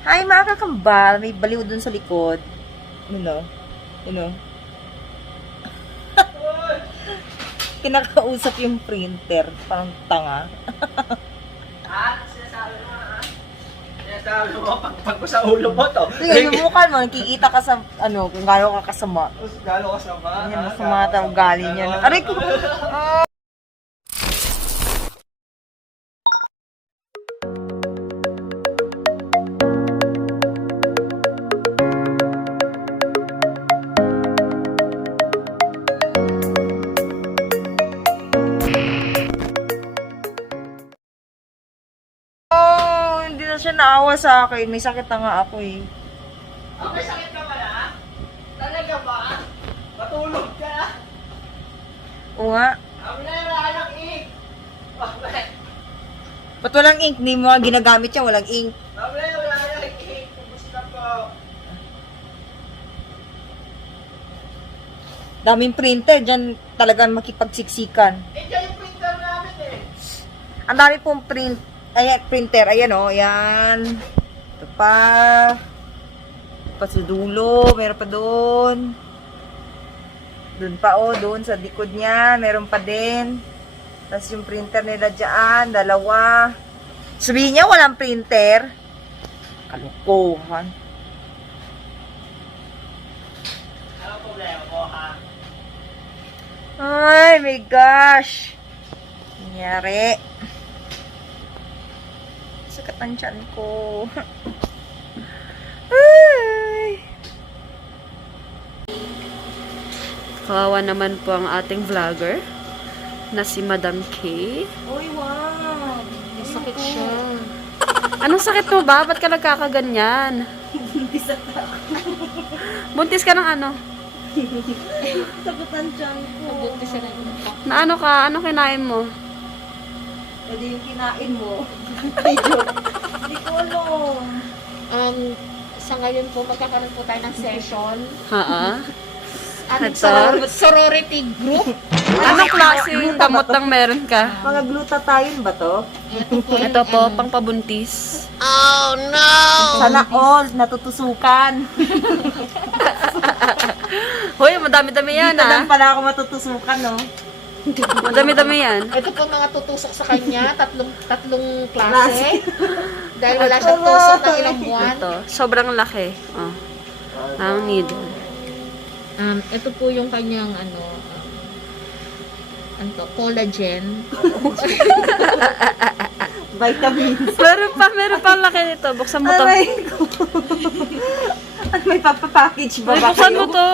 Hi mga kakambal, may baliw dun sa likod. Ano? Kinakausap yung printer. Parang tanga. Sinasabi mo, pagpag ko sa ulo mo to. Sige, sumukan mo. Nakikita ka sa, kung gano'n ka kasama. Galo ka sama. Yan, masama na ugali niya. Aray ko! Hindi na siya naawa sa akin. May sakit na nga ako eh. Oh, may sakit ka pala? Talaga ba? Matulog ka? Oo nga. Wala ng ink. Ba't walang ink? Hindi mo nga ginagamit yan. Walang ink. Wala ng ink. Kumusta po? Daming printer. Diyan talagang makipagsiksikan. Diyan yung printer namin eh. Ang dami pong ayan, printer. Ayan o. Ayan. Ito pa. Pa sa dulo. Meron pa doon. Doon pa o. Doon sa likod niya. Meron pa din. Tapos yung printer nila dyan. Dalawa. Sabihin niya walang printer. Kalokohan. Ano problema mo ha? Ay, my gosh. Nangyari. Sakit ang tiyan ko. Ay. Kawawa naman po ang ating vlogger na si Madam K. Uy, wow. May sakit siya. Anong sakit mo ba? Ba't ka nagkakaganyan? Buntis ka ng ano? Sakit ang tiyan ko. Na ano ka? Ano kinain mo? Pwede yung kinain mo. Hindi ko alam. Sa ngayon po, magkakaroon po tayo ng session. Haa? Ating Ito? sorority group. Anong klaseng gamot lang meron ka? Mga glutathione ba to? Ito po. Ito po, pang pabuntis. Sana all natutusukan. Hoy, madami-dami yan Dito ah. lang pala ako matutusukan, no? Madami-dami yan. Ito po mga tutusok sa kanya, tatlong klase. Dahil wala siyang tusok ng ilang buwan. Ito, sobrang laki. Oh. Ang needle. Ito po yung kanyang collagen. Vitamins. Meron pa ang laki nito. Buksan mo to. Aray ko. At may papapackage ba Ay, ba buksan mo kayo? to.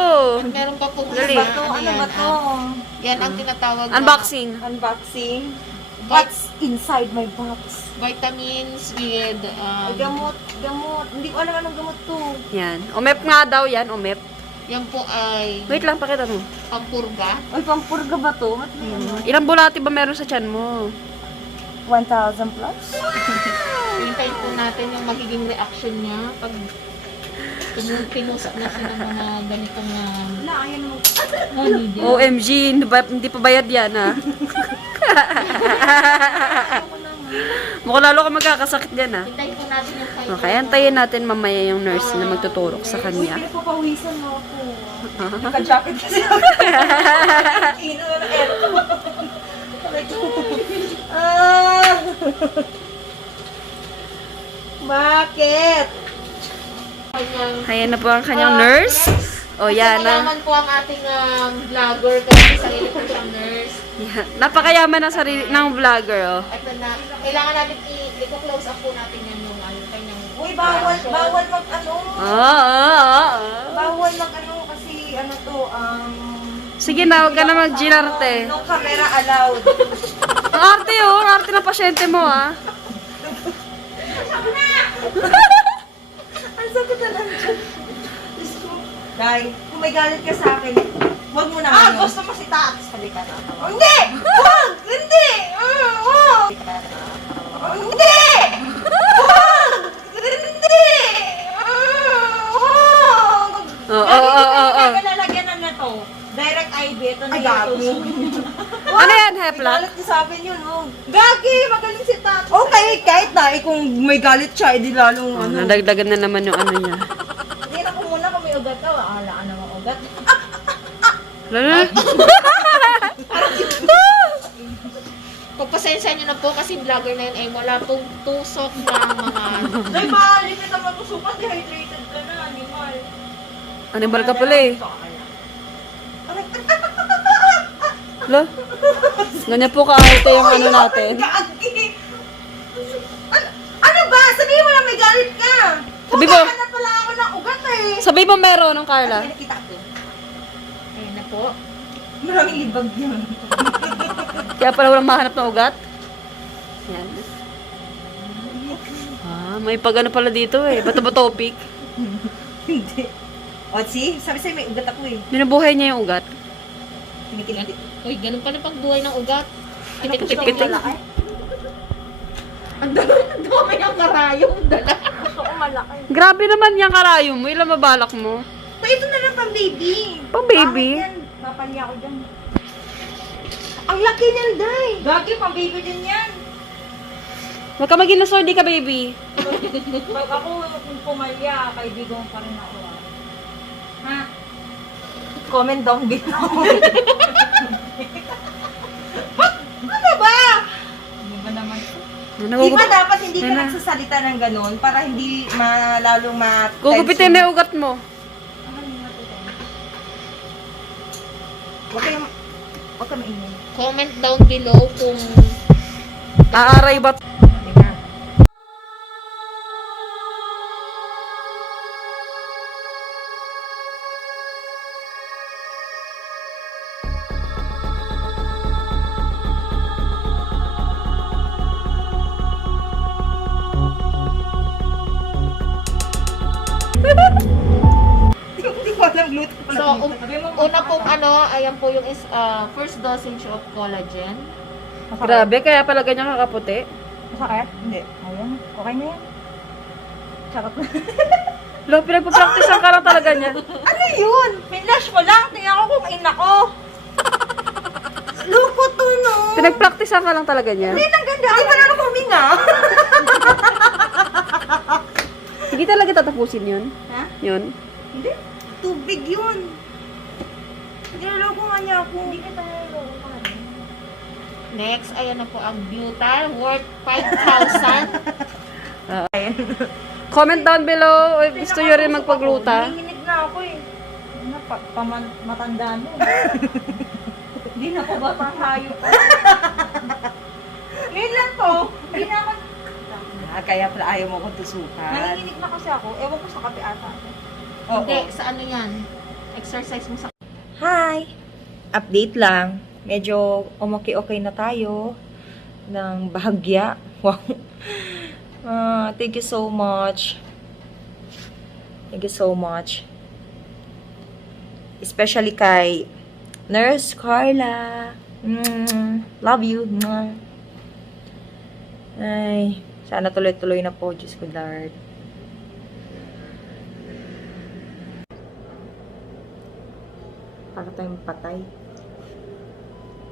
Meron pa po Dali. Ano ba to? Ano ba to? Yan ang tinatawag na Unboxing. Unboxing. What's inside my box? vitamins with Ay, gamot. Hindi ko alam anong gamot to. Yan. Omep nga daw yan, omep. yan po ay Wait lang, pakita mo. pampurga. Ay, pampurga ba to? Ba't may ano? Ilang bulati ba meron sa tiyan mo? 1,000 plus? Hintayin po natin yung magiging reaction niya pag pinusap na siya ng mga ganitong Wala, ayan mo. needle. OMG, hindi pa bayad yan ha. Mukhang lalo ka magkakasakit dyan ha. Hintayin po natin yung kanya. Okay, antayin natin mamaya yung nurse na magtuturok sa Uy, kanya. pinapapawisan mo ako. Naka-jacket kasi ako. Ino na eto. Bakit? Kanyang Ayan na po ang kanyang nurse. O yan na. Malaman po ang ating vlogger kasi sarili po siyang nurse. Yan. Napakayaman ng sarili ng vlogger oh. Ito na, kailangan natin i-close up po natin yan yung kanyang Uy, bawal mag ano. Bawal mag ano kasi ano to, Sige na, huwag ka na mag-ginarte. no camera allowed. Ang arte oh, ang arte ng pasyente mo ah. Ang sakit na lang dyan. Diyos ko. Dahil, kung may galit ka sa akin, huwag mo naman yun. gusto mo si Tats. Halika na. Hindi! Huwag! Hindi! Huwag! Hindi! Huwag! Hindi! Huwag! Oo. Lalagyan na to. Direct IV. Ito na Ay, yung gago. tusok. Ano yan, Hepla? Galit niya sa akin yun, oh. Gagi! Magaling si Okay, kahit na, kung may galit siya, edi lalong Oh, nadagdagan na naman yung ano niya. Hindi na ko muna kung may ugat ka. Wala ka naman ugat. Lala. Pagpasensya nyo na po kasi vlogger na yun ay wala pong tusok ng mga Day, malimit naman tusukan. Dehydrated ka na, animal. Animal ka pala eh. Lo. Ganyan po kaarte yung ano natin. Kaagi. Ano ba? Sabihin mo na may galit ka. Sabi mo. Huwag na pala ako ng ugat eh. Sabi mo meron ng Carla. May nakita ko. ayun na po. Maraming libag yun. Kaya pala walang mahanap ng ugat. Yan. May pag-ano pala dito eh. Bato ba topic? Hindi. O, see? Sabi sa'yo may ugat ako eh. Binubuhay niya yung ugat. Tinikilig. Uy, ganun pala pagbuhay ng ugat. Pitik-pitik. Ang dami ng karayong dala. Gusto ko malaki. Grabe naman yung karayo mo. Ilan mabalak mo? Pa, ito na lang pang baby. Pang baby? Bakit yan? Papalya ko dyan. Ang laki niyan, Day. Gagi, pang baby din yan. Huwag ka mag-inasor, di ka baby. Pag ako kung pumalya, kaibigan pa rin ako. Ha? Comment down below. Ano ba? Ano ba naman? Di ba dapat hindi ka Ano? nagsasalita ng ganun para hindi lalong Gugupitin mo yung ugat mo. Huwag kayong maingay. Comment down below kung Aaray ba? Hindi ko alam luto ko So, una pong ano, ayan po yung first dosage of collagen. Grabe, kaya pala ganyan kakaputi. Masakit? Hindi. Ayan. Okay na yan. Charot na. Lo, pinagpa-practicean ka lang talaga niya. Ano yun? Finish mo lang. Tingnan ko kung ina ko. Lupo to, no? Pinag-practicean ka lang talaga niya. Hindi, ang ganda. Hindi pa na ako huminga. Hindi talaga tatapusin yun. Ha? Yun. Hindi. Tubig yun. Niloloko nga niya ako. Hindi kita niloloko ka rin. Next, ayan na po ang butyl worth 5,000. Comment down below if gusto nyo rin magpagluta. Nanginginig na ako eh. Matanda mo. Hindi na ako ba pang hayop? Ngayon lang to. Hindi na ako. Kaya pala ayaw mo kong tusukan. Nanginginig na kasi ako. Ewan ko sa kape ata. Oo. Hindi, sa ano yan? Exercise mo sa... Hi! Update lang. Medyo okay na tayo ng bahagya. Wow. Thank you so much. Thank you so much. Especially kay Nurse Carla. Love you. Ay, sana tuloy-tuloy na po. Diyos ko, Lord. Para tayong patay.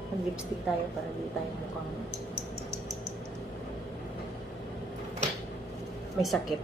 Mag-lipstick tayo para di tayo mukhang may sakit.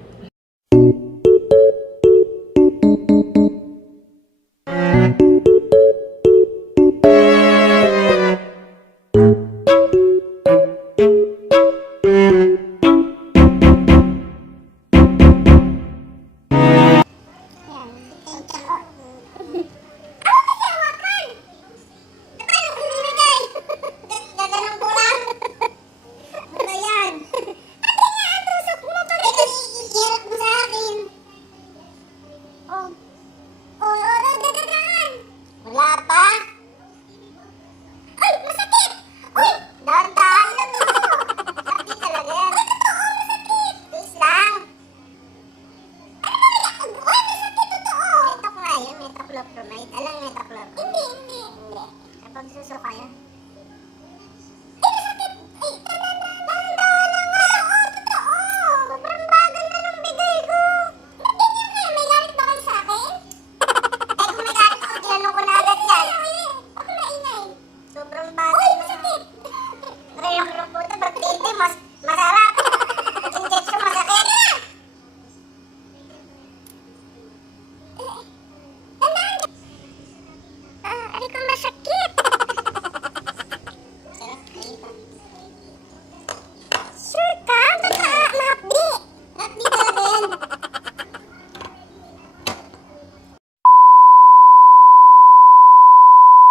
Aray ko masakit.